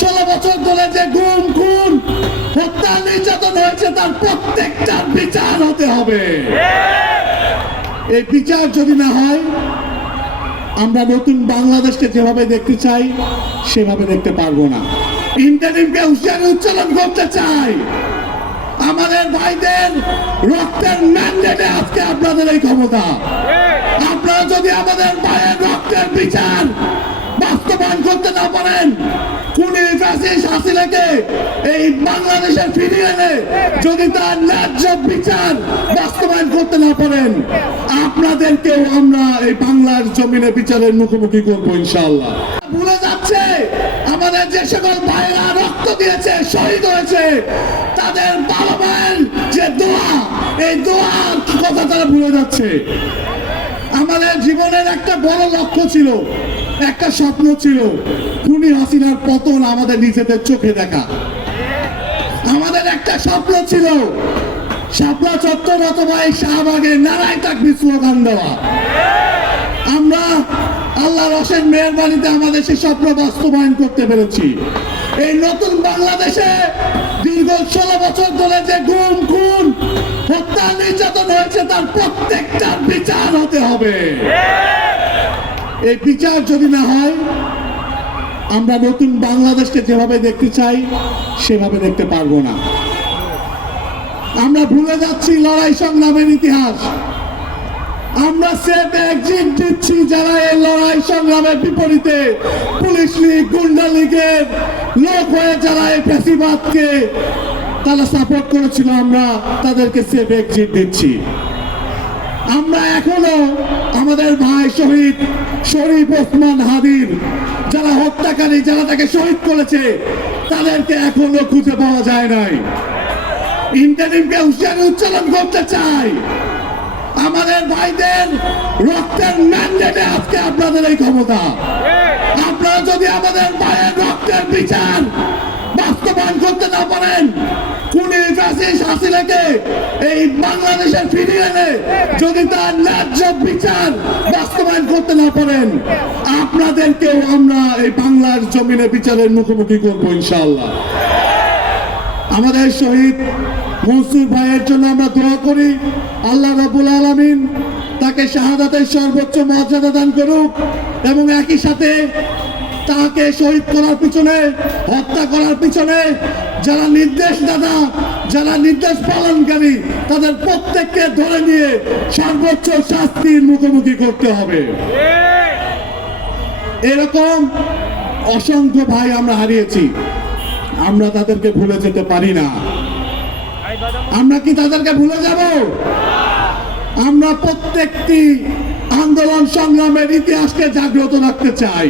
16 বছর ধরে যে গুম খুন হত্যা নির্যাতন হয়েছে তার প্রত্যেকটার বিচার হতে হবে। এই বিচার যদি না হয় আমরা নতুন বাংলাদেশকে যেভাবে দেখতে চাই সেভাবে দেখতে পারবো না। ইন্টারিমকে হুঁশিয়ারি উচ্চারণ করতে চাই, আমাদের ভাইদের রক্তের ম্যান্ডেটে আজকে আপনাদের এই ক্ষমতা। আপনারা যদি আমাদের ভাইয়ের রক্তের বিচার বাস্তবায়ন করতে না পারেন, খুনি ফ্যাসিস্ট হাসিনাকে এই বাংলাদেশে ফিরিয়ে এনে যদি তার ন্যায্য বিচার বাস্তবায়ন করতে না পারেন, আপনাদেরকেও আমরা এই বাংলার জমিনে বিচারের মুখোমুখি করবো ইনশাআল্লাহ। ভুলে যাচ্ছে আমাদের যে সকল ভাইরা রক্ত দিয়েছে, শহীদ হয়েছে, তাদের বাবা মায়ের যে দোয়া, এই দোয়ার কথা তারা ভুলে যাচ্ছে। আমাদের জীবনের একটা বড় লক্ষ্য ছিল, একটা স্বপ্ন ছিল, খুনি হাসিনার পতন আমাদের নিজেদের চোখে দেখা। আমাদের একটা স্বপ্ন ছিল শাপলা চত্বর অথবা এই শাহবাগে নারায় তাকবীর স্লোগান দেওয়া। আমরা আল্লাহর অসীম মেহেরবানিতে আমাদের সেই স্বপ্ন বাস্তবায়ন করতে পেরেছি। এই নতুন বাংলাদেশে দীর্ঘ 16 বছর ধরে যে গুম খুন হত্যা নির্যাতন হয়েছে তার প্রত্যেকটার বিচার হতে হবে। এই বিচার যদি না হয় আমরা নতুন বাংলাদেশকে যেভাবে দেখতে চাই সেভাবে দেখতে পারবো না। আমরা ভুলে যাচ্ছি লড়াই সংগ্রামের ইতিহাস। আমরা সেফ এক্সিট দিচ্ছি যারা এই লড়াই সংগ্রামের বিপরীতে পুলিশ লীগ, গুন্ডা লীগের লোক হয়ে যারা এই ফ্যাসিবাদকে তারা সাপোর্ট করেছিল, আমরা তাদেরকে সেফ এক্সিট দিচ্ছি। আমরা এখনো আমাদের ভাই শহীদ শরীফ ওসমান হাদির যারা হত্যাকারী, যারা তাকে শহীদ করেছে, তাদেরকে এখনো খুঁজে পাওয়া যায় নাই। ইন্টারিমকে হুঁশিয়ারি উচ্চারণ করতে চাই, আমাদের ভাইদের রক্তের ম্যান্ডেটে আজকে আপনাদের এই ক্ষমতা। আপনারা যদি আমাদের ভাইয়ের রক্তের বিচার বাস্তবায়ন করতে না পারেন, খুনি ফ্যাসিস্ট হাসিনাকে এই বাংলাদেশে ফিরিয়ে এনে যদি তার ন্যায্য বিচার বাস্তবায়ন করতে না পারেন, আপনাদেরকেও আমরা এই বাংলার জমিনে বিচারের মুখোমুখি করবো ইনশাআল্লাহ। আমাদের শহীদ মনসুর ভাইয়ের জন্য আমরা দোয়া করি, আল্লাহ রাব্বুল আলামিন তাকে শাহাদাতের সর্বোচ্চ মর্যাদা দান করুক এবং একই সাথে তাকে শহীদ করার পিছনে, হত্যা করার পিছনে যারা নির্দেশদাতা, যারা নির্দেশ পালনকারী, তাদের প্রত্যেককে ধরে নিয়ে সর্বোচ্চ শাস্তির মুখোমুখি করতে হবে। এরকম অসংখ্য ভাই আমরা হারিয়েছি, আমরা তাদেরকে ভুলে যেতে পারি না। আমরা কি তাদেরকে ভুলে যাব? আমরা প্রত্যেকটি আন্দোলন সংগ্রামের ইতিহাসকে জাগ্রত রাখতে চাই।